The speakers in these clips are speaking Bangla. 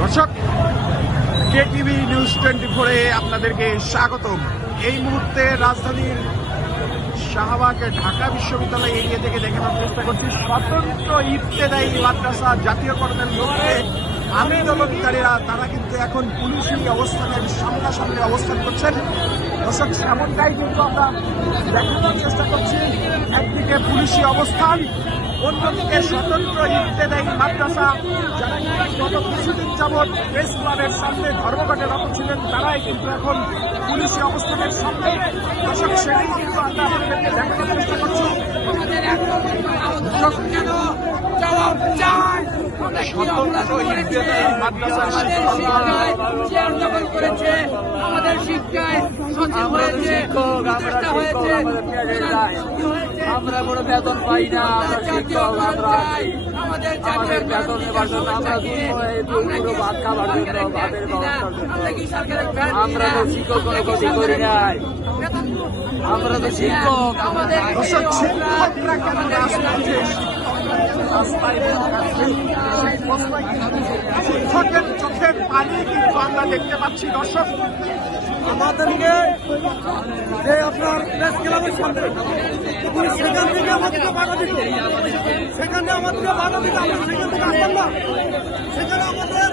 দর্শক কে টিভি নিউজ টোয়েন্টি ফোরে আপনাদেরকে স্বাগতম। এই মুহূর্তে রাজধানীর শাহবাগে ঢাকা বিশ্ববিদ্যালয় এরিয়া থেকে দেখানোর চেষ্টা করছি স্বতন্ত্র ইফতেদায়ী মাদ্রাসা জাতীয়করণের লক্ষ্যে আন্দোলনকারীরা তারা কিন্তু এখন পুলিশি অবস্থানের সামনাসামনি অবস্থান করছেন। দর্শক এমনটাই কিন্তু আমরা দেখানোর চেষ্টা করছি। একদিকে পুলিশি অবস্থান অন্যদিকে স্বতন্ত্র ইফতেদায়ী মাদ্রাসা যারা গত কিছুদিন যাবৎ প্রেস ক্লাবের সামনে ধর্মঘটে রত ছিলেন তারাই কিন্তু এখন পুলিশি অবস্থানের সামনে দর্শক সেটাই কিন্তু আমরা আপনাদেরকে দেখানোর চেষ্টা করছি স্বতন্ত্র মাদ্রাসা আন্দোলন হয়েছে হয়েছে আমরা কোনো বেতন পাই না আমরা। আমাদের ভাত খাবার জন্য ভাতের তো শিক্ষক কোনো ক্ষতি করি নাই। আমরা তো শিক্ষক আমাদের চোখের পানি কিন্তু আমরা দেখতে পাচ্ছি দর্শক। আমাদেরকে যে আপনার প্রেস ক্লাবের সামনে সেখান থেকে আমাদেরকে বাধা দিত। সেখানে আমাদেরকে বাধা দিত আমরা সেখান থেকে আসতাম না। সেখানে আমাদের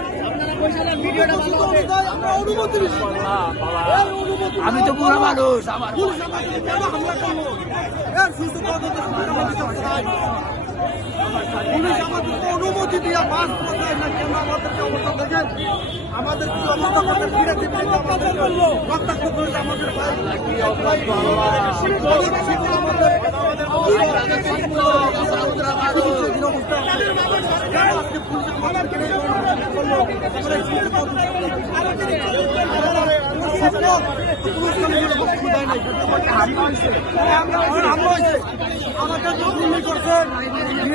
আমি তো বুড়া মানুষ আমার পুলিশ আমাদেরকে অনুমতি দিয়ে না কেন আমাদেরকে আমাদের কি অবস্থা? করতে ফিরে আমাদের রক্তাক্ত শিক্ষক,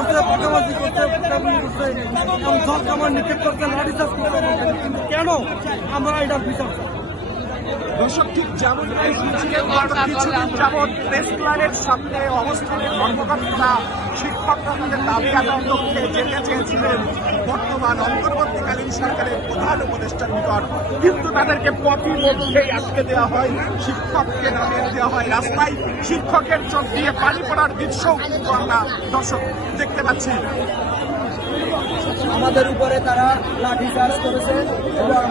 গুলি করছে পাকাবাজি করছে পাকাবাজি করছে এবং জল কামার নিক্ষেপ করছে লাঠিচার্জ করতে কিন্তু কেন? আমরা এটার বিচার? দর্শক, ঠিক যেমনটাই শুনছিলেন কিছুদিন যাবৎ প্রেস ক্লাবের সামনে অবস্থানের কর্মকর্তারা শিক্ষকরা তাদের দাবি আদায়ের লক্ষ্যে যেতে চেয়েছিলেন বর্তমান অন্তর্বর্তীকালীন সরকারের প্রধান উপদেষ্টার নিকট। কিন্তু তাদেরকে পথই মধ্যেই আটকে দেওয়া হয়, শিক্ষককে নামিয়ে দেওয়া হয় রাস্তায়। শিক্ষকের চোখ দিয়ে পানি পড়ার দৃশ্যও কিন্তু আমরা দর্শক, দেখতে পাচ্ছি। আমাদের উপরে তারা লাঠি চার্জ করেছে এবং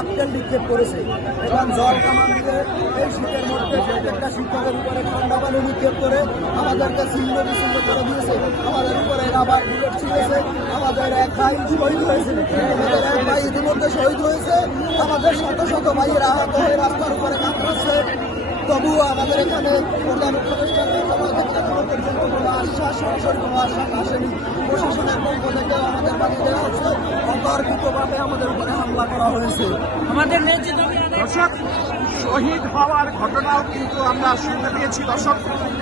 ককটেল নিক্ষেপ করেছে এবং জল কামান দিয়ে এই শীতের মধ্যে প্রত্যেকটা শিক্ষকের উপরে ঠান্ডা পানি নিক্ষেপ করে আমাদেরকে ছিন্ন বিচ্ছিন্ন করে দিয়েছে। আমাদের উপরে রাবার বুলেট ছিঁড়েছে, আমাদের এক ভাই শহীদ হয়েছে, আমাদের এক ভাই ইতিমধ্যে শহীদ হয়েছে, আমাদের শত শত ভাইয়ের আহত হয়ে রাস্তার উপরে কাতরাচ্ছে তবুও আমাদের এখানে প্রধান কোনো আশ্বাস সরাসরি কোনো আশ্বাস আসেনি। প্রশাসনের পক্ষ থেকে আমাদের বাড়ি দেওয়া হচ্ছে। অতর্কিতভাবে আমাদের উপরে হামলা করা হয়েছে। আমাদের দর্শক শহীদ হওয়ার ঘটনাও কিন্তু আমরা শুনতে পেয়েছি। দর্শক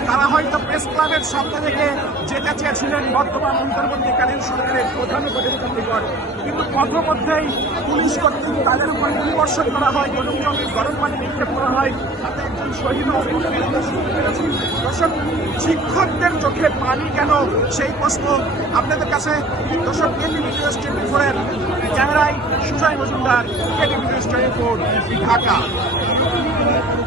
তারা হয়তো প্রেস ক্লাবের সামনে থেকে যেতে চেয়েছিলেন বর্তমান অন্তর্বর্তীকালীন সরকারের প্রধান উপদেষ্টা নিকট কিন্তু পথমধ্যেই পুলিশ কর্তৃক তাদের উপর গুলিবর্ষণ করা হয় গরম জমি গরম পানি নিক্ষেপ করা হয় তাতে একজন শহীদ দর্শক শিক্ষকদের চোখে পানি কেন? সেই প্রশ্ন আপনাদের কাছে। দর্শক নিউজ টোয়েন্টি ফোরের ক্যামেরায় সুজয় মজুমদার কেটি নিউজ টোয়েন্টি ফোর ঢাকা